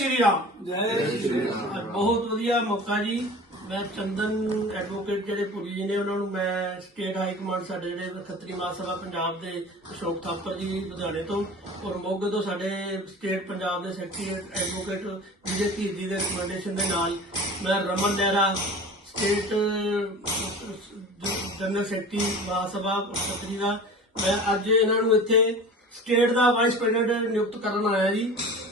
ਸ਼੍ਰੀ ਰਾਮ ਜੈ ਸ਼੍ਰੀ ਰਾਮ। ਬਹੁਤ ਵਧੀਆ ਮੌਕਾ ਜੀ। ਮੈਂ ਚੰਦਨ ਐਡਵੋਕੇਟ ਜਿਹੜੇ ਪੁਰੀ ਜੀ ਨੇ ਉਹਨਾਂ ਨੂੰ ਮੈਂ ਸਟੇਟ ਹਾਈ ਕਮਾਂਡ ਸਾਡੇ ਜਿਹੜੇ ਖੱਤਰੀ ਮਹਾਸਭਾ ਪੰਜਾਬ ਦੇ ਅਸ਼ੋਕ ਥਾਪਰ ਜੀ ਲੁਧਿਆਣੇ ਤੋਂ ਔਰ ਮੋਗੇ ਤੋਂ ਸਾਡੇ ਸਟੇਟ ਪੰਜਾਬ ਦੇ ਸੈਕਟਰੀ ਐਡਵੋਕੇਟ ਵਿਜੇ ਧੀਰ ਜੀ ਦੇ ਰეკਮੈਂਡੇਸ਼ਨ ਦੇ ਨਾਲ ਮੈਂ Raman Lehra state general secretary Mahasabha Khatri ਦਾ। ਮੈਂ ਅੱਜ ਇਹਨਾਂ ਨੂੰ ਇੱਥੇ ਸਟੇਟ ਦਾ ਵਾਈਸ ਪ੍ਰੈਜ਼ੀਡੈਂਟ ਨਿਯੁਕਤ ਕਰਨ ਆਇਆ ਜੀ।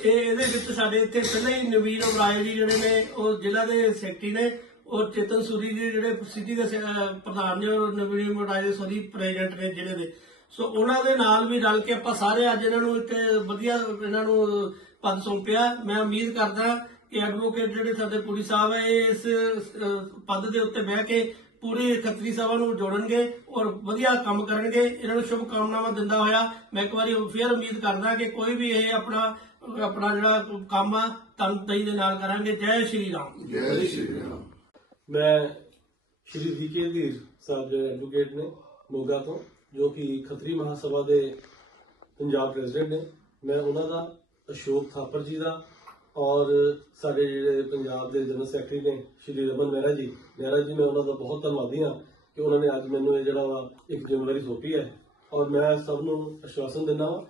ਇਹ ਇਹਦੇ ਵਿੱਚ ਸਾਡੇ ਇੱਥੇ ਪਹਿਲਾਂ ਹੀ ਨਵੀਨ ਉਬਰਾਏ ਜੀ ਜਿਹੜੇ ਨੇ, ਉਹ ਜ਼ਿਲ੍ਹਾ ਦੇ ਸੈਕਟਰੀ ਨੇ। ਔਰ ਚੇਤਨ ਸੂਰੀ ਜੀ ਜਿਹੜੇ ਸਿਟੀ ਦੇ ਪ੍ਰਧਾਨ ਨੇ ਔਰ ਨਵੀਨ ਉਬਰਾਏ ਦੇ ਸੌਰੀ ਪ੍ਰੈਜ਼ੀਡੈਂਟ ਨੇ ਜ਼ਿਲ੍ਹੇ ਦੇ। ਸੋ ਉਹਨਾਂ ਦੇ ਨਾਲ ਵੀ ਰਲ ਕੇ ਆਪਾਂ ਸਾਰੇ ਅੱਜ ਇਹਨਾਂ ਨੂੰ ਇੱਕ ਵਧੀਆ ਇਹਨਾਂ ਨੂੰ ਪਦ ਸੌਂਪਿਆ। ਮੈਂ ਉਮੀਦ ਕਰਦਾ ਕਿ ਐਡਵੋਕੇਟ ਜਿਹੜੇ ਸਾਡੇ ਪੁਰੀ ਸਾਹਿਬ ਹੈ ਇਹ ਇਸ ਪਦ ਦੇ ਉੱਤੇ ਬਹਿ ਕੇ ਪੂਰੀ ਖੱਤਰੀ ਸਭਾ ਨੂੰ ਜੋੜਨਗੇ ਔਰ ਵਧੀਆ ਕੰਮ ਕਰਨਗੇ। ਇਹਨਾਂ ਨੂੰ ਸ਼ੁਭ ਕਾਮਨਾਵਾਂ ਦਿੰਦਾ ਹੋਇਆ ਮੈਂ ਇੱਕ ਵਾਰੀ ਫੇਰ ਉਮੀਦ ਕਰਦਾ ਕਿ ਕੋਈ ਵੀ ਇਹ ਆਪਣਾ ਆਪਣਾ ਜਿਹੜਾ ਕੰਮ ਆ ਤਨਦੇਹੀ ਦੇ ਨਾਲ ਕਰਾਂਗੇ। ਜੈ ਸ਼੍ਰੀ ਰਾਮ। ਜੈ ਸ਼੍ਰੀ ਰਾਮ। ਮੈਂ ਸ਼੍ਰੀ ਵੀਕੇ ਧੀਰ ਸਾਹਿਬ ਜਿਹੜੇ ਐਡਵੋਕੇਟ ਨੇ ਮੋਗਾ ਤੋਂ ਜੋ ਕਿ ਖੱਤਰੀ ਮਹਾਸਭਾ ਦੇ ਪੰਜਾਬ ਪ੍ਰੈਜ਼ੀਡੈਂਟ ਨੇ। ਮੈਂ ਉਹਨਾਂ ਦਾ ਅਸ਼ੋਕ ਥਾਪਰ ਜੀ ਦਾ ਔਰ ਸਾਡੇ ਜਿਹੜੇ ਪੰਜਾਬ ਦੇ ਜਨਰਲ ਸੈਕਟਰੀ ਨੇ, ਸ਼੍ਰੀ ਰਮਨ ਮਹਿਰਾ ਜੀ ਮਹਿਰਾ ਜੀ, ਮੈਂ ਉਹਨਾਂ ਦਾ ਬਹੁਤ ਧੰਨਵਾਦੀ ਹਾਂ ਕਿ ਉਹਨਾਂ ਨੇ ਅੱਜ ਮੈਨੂੰ ਇਹ ਜਿਹੜਾ ਵਾ ਇੱਕ ਜ਼ਿੰਮੇਵਾਰੀ ਸੌਂਪੀ ਹੈ। ਔਰ ਮੈਂ ਸਭ ਨੂੰ ਅਸ਼ਵਾਸਨ ਦਿੰਦਾ ਹਾਂ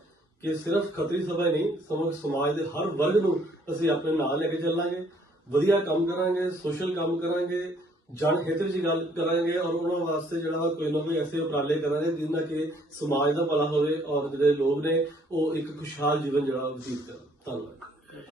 ਕਿ ਸਿਰਫ ਖੱਤਰੀ ਸਭਾ ਹੀ ਨਹੀਂ ਸਮਗ ਸਮਾਜ ਦੇ ਹਰ ਵਰਗ ਨੂੰ ਅਸੀਂ ਆਪਣੇ ਨਾਲ ਲੈ ਕੇ ਚੱਲਾਂਗੇ, ਵਧੀਆ ਕੰਮ ਕਰਾਂਗੇ, ਸੋਸ਼ਲ ਕੰਮ ਕਰਾਂਗੇ ਜਨ ਹਿੱਤ ਵਿੱਚ ਗੱਲ ਕਰਾਂਗੇ ਔਰ ਉਹਨਾਂ ਵਾਸਤੇ ਜਿਹੜਾ ਵਾ ਕੋਈ ਨਾ ਕੋਈ ਐਸੇ ਉਪਰਾਲੇ ਕਰਾਂਗੇ ਜਿਸ ਨਾਲ ਕਿ ਸਮਾਜ ਦਾ ਭਲਾ ਹੋਵੇ ਔਰ ਜਿਹੜੇ ਲੋਕ ਨੇ, ਉਹ ਇੱਕ ਖੁਸ਼ਹਾਲ ਜੀਵਨ ਜਿਹੜਾ ਬਤੀਤ ਕਰਨ। ਧੰਨਵਾਦ।